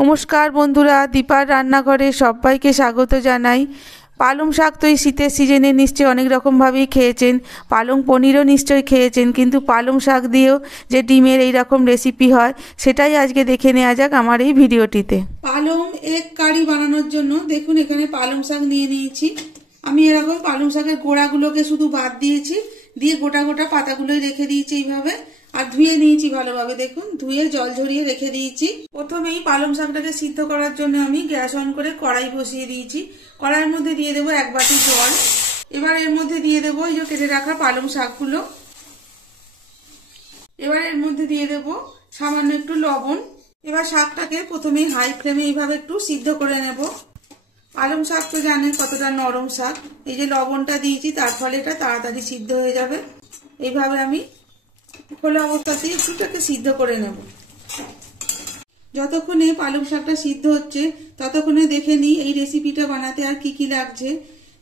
নমস্কার বন্ধুরা, দীপার রান্নাঘরে সবাইকে স্বাগত জানাই। পালং শাক তো এই শীতের সিজনে নিশ্চয়ই অনেক রকমভাবেই খেয়েছেন, পালং পনিরও নিশ্চয়ই খেয়েছেন, কিন্তু পালং শাক দিয়েও যে ডিমের এই রকম রেসিপি হয় সেটাই আজকে দেখে নেওয়া যাক আমার এই ভিডিওটিতে। পালং এগ কারি বানানোর জন্য দেখুন এখানে পালং শাক নিয়ে নিয়েছি। আমি এরকম পালং শাকের গোড়াগুলোকে শুধু বাদ দিয়েছি, দিয়ে গোটা গোটা পাতাগুলোই রেখে দিয়েছি এইভাবে, আর ধুয়ে নিয়েছি ভালোভাবে। দেখুন ধুয়ে জল ঝরিয়ে রেখে দিয়েছি। প্রথমেই পালং শাকটাকে সিদ্ধ করার জন্য আমি গ্যাস অন করে কড়াই বসিয়ে দিয়েছি। কড়াইয়ের মধ্যে দিয়ে দেবো 1 বাটি জল। এবার এর মধ্যে দিয়ে দেবো এই যে কেটে রাখা পালং শাকগুলো। এবার এর মধ্যে দিয়ে দেবো সামান্য একটু লবণ। এবার শাকটাকে প্রথমেই হাই ফ্লেমে এইভাবে একটু সিদ্ধ করে নেব। পালং শাক তো জানেন কতটা নরম শাক, এই যে লবণটা দিয়েছি তার ফলে এটা তাড়াতাড়ি সিদ্ধ হয়ে যাবে। এইভাবে আমি খোলা অবস্থাতেই একটুটাকে সিদ্ধ করে নেব। যতক্ষণে পালং শাকটা সিদ্ধ হচ্ছে ততক্ষণে দেখে নিই এই রেসিপিটা বানাতে আর কি কি লাগছে।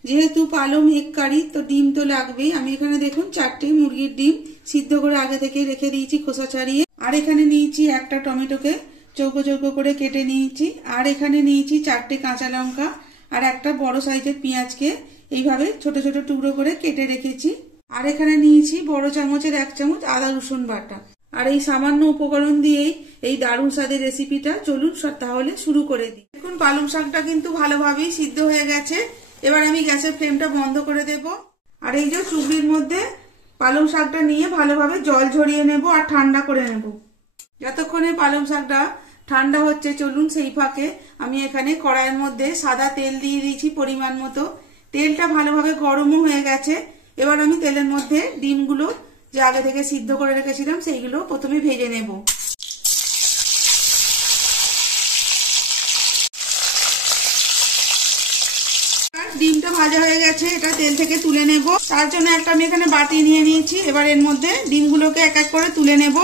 যেহেতু পালং এগ কারি তো ডিম তো লাগবেই। আমি এখানে দেখুন 4টে মুরগির ডিম সিদ্ধ করে আগে থেকে রেখে দিয়েছি খোসা ছাড়িয়ে। আর এখানে নিয়েছি একটা টমেটোকে চৌকো চৌকো করে কেটে নিয়েছি। আর এখানে নিয়েছি 4টে কাঁচা লঙ্কা আর একটা বড় সাইজের পেঁয়াজকে এইভাবে ছোট ছোট টুকরো করে কেটে রেখেছি। আর এখানে নিয়েছি বড় চামচের 1 চামচ আদা রসুন বাটা। আর এই সামান্য উপকরণ দিয়েই এই দারুণ স্বাদের রেসিপিটা চলুন তাহলে শুরু করে দিই। দেখুন পালং শাকটা কিন্তু ভালোভাবেই সিদ্ধ হয়ে গেছে। এবার আমি গ্যাসের ফ্লেমটা বন্ধ করে দেব। আর এই যে চুবড়ির মধ্যে পালং শাকটা নিয়ে ভালোভাবে জল ঝরিয়ে নেব আর ঠান্ডা করে নেব। যতক্ষণে পালং শাকটা ঠান্ডা হচ্ছে চলুন সেই ফাঁকে আমি এখানে কড়াইয়ের মধ্যে সাদা তেল দিয়ে দিয়েছি পরিমাণ মতো। তেলটা ভালোভাবে গরমও হয়ে গেছে। এবার আমি তেলের মধ্যে ডিমগুলো যে আগে থেকে সিদ্ধ করে রেখেছিলাম সেইগুলো প্রথমে ভেজে নেব। ডিমটা ভাজা হয়ে গেছে, এটা তেল থেকে তুলে নেব। তার জন্য একটা আমি এখানে বাটি নিয়ে নিয়েছি। এবার এর মধ্যে ডিমগুলোকে এক এক করে তুলে নেব।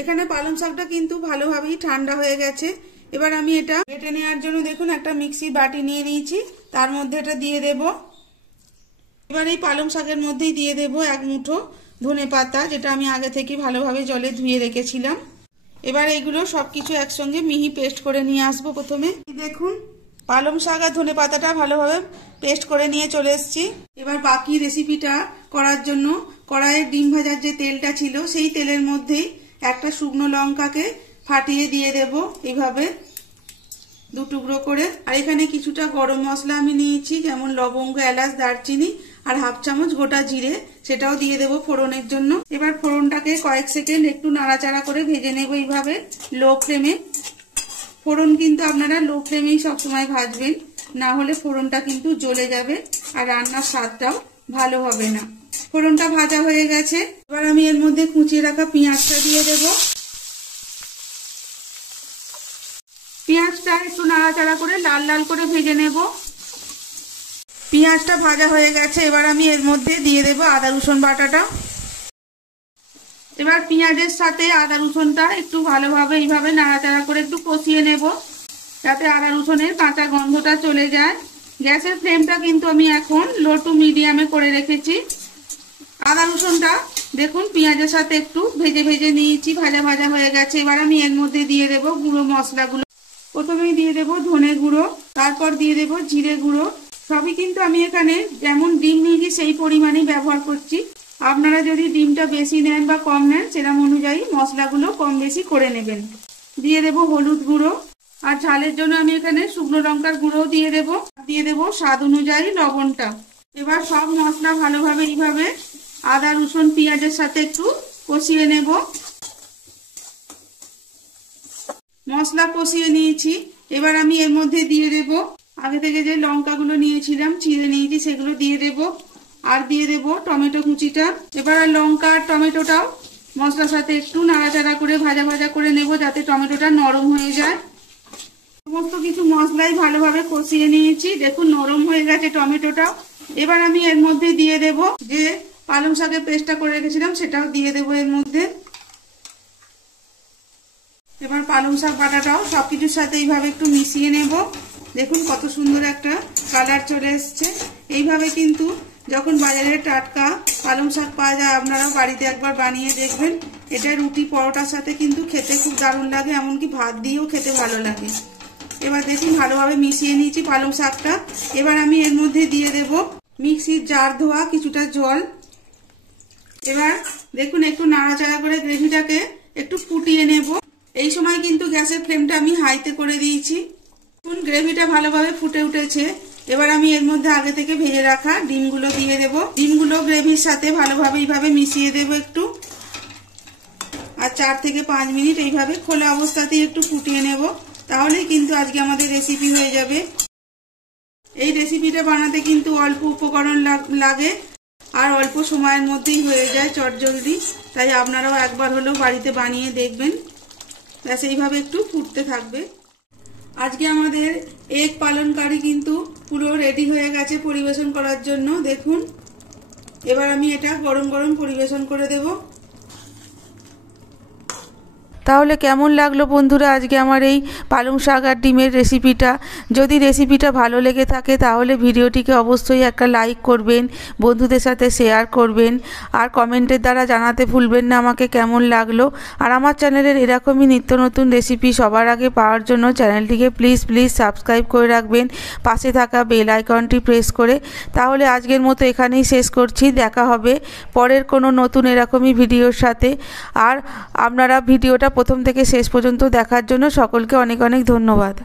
এখানে পালং শাকটা কিন্তু ভালোভাবেই ঠান্ডা হয়ে গেছে। এবার আমি এটা বেটে নেওয়ার জন্য দেখুন একটা মিক্সি বাটি নিয়ে নিয়েছি, তার মধ্যে এটা দিয়ে দেব। এবার এই পালং শাকের মধ্যেই দিয়ে দেব 1 মুঠো ধনে পাতা, যেটা আমি আগে থেকে ভালোভাবে জলে ধুয়ে রেখেছিলাম। এবার এইগুলো সবকিছু একসঙ্গে মিহি পেস্ট করে নিয়ে আসবো। প্রথমে দেখুন পালং শাক আর ধনে পাতাটা ভালোভাবে পেস্ট করে নিয়ে চলে এসেছি। এবার বাকি রেসিপিটা করার জন্য কড়াইয়ের ডিম ভাজার যে তেলটা ছিল সেই তেলের মধ্যেই একটা শুকনো লঙ্কাকে ফাটিয়ে দিয়ে দেব এইভাবে 2 টুকরো করে। আর এখানে কিছুটা গরম মশলা আমি নিয়েছি, যেমন লবঙ্গ, এলাচ, দারচিনি আর 1/2 চামচ গোটা জিরে, সেটাও দিয়ে দেব ফোড়নের জন্য। এবার ফোড়নটাকে কয়েক সেকেন্ড একটু নাড়াচাড়া করে ভেজে নেব এইভাবে লো ফ্লেমে। ফোড়ন কিন্তু আপনারা লো ফ্লেমেই সবসময় ভাজবেন, না হলে ফোড়নটা কিন্তু জ্বলে যাবে আর রান্নার স্বাদটাও ভালো হবে না। ফোড়নটা ভাজা হয়ে গেছে। এবার আমি এর মধ্যে কুচিয়ে রাখা পেঁয়াজটা দিয়ে দেব। পেঁয়াজটা একটু নাড়াচাড়া করে লাল লাল করে ভেজে নেব। পেঁয়াজটা ভাজা হয়ে গেছে। এবার আমি এর মধ্যে দিয়ে দেব আদা রসুন বাটাটা। এবার পেঁয়াজের সাথে আদা রসুনটা একটু ভালোভাবে এইভাবে নাড়াচাড়া করে একটু কষিয়ে নেব, যাতে আদা রসুনের কাঁচা গন্ধটা চলে যায়। গ্যাসের ফ্লেমটা কিন্তু আমি এখন লো টু মিডিয়ামে করে রেখেছি। আদা রসুনটা দেখুন পেঁয়াজের সাথে একটু ভেজে ভেজে নিয়েছি, ভাজা ভাজা হয়ে গেছে। এবার আমি এর মধ্যে দিয়ে দেব গুঁড়ো মশলাগুলো। প্রথমেই দিয়ে দেব ধনে গুঁড়ো, তারপর দিয়ে দেব জিরে গুঁড়ো। সবই কিন্তু আমি এখানে যেমন ডিম নিয়েছি সেই পরিমাণেই ব্যবহার করছি। আপনারা যদি ডিমটা বেশি নেন বা কম নেন সেরকম অনুযায়ী মশলাগুলো কম বেশি করে নেবেন। দিয়ে দেব হলুদ গুঁড়ো, আর ঝালের জন্য আমি এখানে শুকনো লঙ্কার গুঁড়োও দিয়ে দেব স্বাদ অনুযায়ী লবণটা। এবার সব মশলা ভালোভাবে এইভাবে আদা রসুন পেঁয়াজের সাথে একটু কষিয়ে নেব। মশলা কষিয়ে নিয়েছি। এবার আমি এর মধ্যে দিয়ে দেব আগে থেকে যে লঙ্কাগুলো নিয়েছিলাম চিড়ে নিয়েছি সেগুলো দিয়ে দেব, আর দিয়ে দেব টমেটো কুচিটা। এবার লঙ্কা আর টমেটোটাও মশলার সাথে একটু নাড়াচাড়া করে ভাজা ভাজা করে নেব, যাতে টমেটোটা নরম হয়ে যায়। সমস্ত কিছু মশলাই ভালোভাবে কষিয়ে নিয়েছি, দেখুন নরম হয়ে গেছে টমেটোটা। এবার আমি এর মধ্যে দিয়ে দেব যে পালং শাকের পেস্টটা করে রেখেছিলাম সেটাও দিয়ে দেব এর মধ্যে। এবার পালং শাক বাটাটাও সবকিছুর সাথে এইভাবে একটু মিশিয়ে নেব। দেখুন কত সুন্দর একটা কালার চলে এসছে। এইভাবে কিন্তু যখন বাজারে টাটকা পালং শাক পাওয়া যায় আপনারাও বাড়িতে একবার বানিয়ে দেখবেন। এটা রুটি পরোটার সাথে কিন্তু খেতে খুব দারুণ লাগে, এমনকি ভাত দিয়েও খেতে ভালো লাগে। এবার দেখুন ভালোভাবে মিশিয়ে নিয়েছি পালং শাকটা। এবার আমি এর মধ্যে দিয়ে দেব মিক্সির জার ধোয়া কিছুটা জল। এবার দেখুন একটু নাড়াচাড়া করে গ্রেভিটাকে একটু ফুটিয়ে নেব। এই সময় কিন্তু গ্যাসের ফ্লেমটা আমি হাইতে করে দিয়েছি। দেখুন গ্রেভিটা ভালোভাবে ফুটে উঠেছে। এবার আমি এর মধ্যে আগে থেকে ভেজে রাখা ডিমগুলো দিয়ে দেব। ডিমগুলো গ্রেভির সাথে ভালোভাবে এইভাবে মিশিয়ে দেব একটু, আর 4 থেকে 5 মিনিট এইভাবে খোলা অবস্থাতেই একটু ফুটিয়ে নেব। তাহলেই কিন্তু আজকে আমাদের রেসিপি হয়ে যাবে। এই রেসিপিটা বানাতে কিন্তু অল্প উপকরণ লাগে আর অল্প সময়ের মধ্যেই হয়ে যায় চটজলদি। তাই আপনারাও একবার হলেও বাড়িতে বানিয়ে দেখবেন। ব্যাস এইভাবে একটু ফুটতে থাকবে। আজকে আমাদের এগ পালন কারি কিন্তু পুরো রেডি হয়ে গেছে পরিবেশন করার জন্য। দেখুন এবার আমি এটা গরম গরম পরিবেশন করে দেব। তাহলে কেমন লাগলো বন্ধুরা আজকে আমার এই পালং শাক আর ডিমের রেসিপিটা? যদি রেসিপিটা ভালো লেগে থাকে তাহলে ভিডিওটিকে অবশ্যই একটা লাইক করবেন, বন্ধুদের সাথে শেয়ার করবেন, আর কমেন্টের দ্বারা জানাতে ভুলবেন না আমাকে কেমন লাগলো। আর আমার চ্যানেলের এরকমই নিত্য নতুন রেসিপি সবার আগে পাওয়ার জন্য চ্যানেলটিকে প্লিজ সাবস্ক্রাইব করে রাখবেন, পাশে থাকা বেল আইকনটি প্রেস করে। তাহলে আজকের মতো এখানেই শেষ করছি। দেখা হবে পরের কোনো নতুন এরকমই ভিডিওর সাথে। আর আপনারা ভিডিওটা প্রথম থেকে শেষ পর্যন্ত দেখার জন্য সকলকে অনেক অনেক ধন্যবাদ।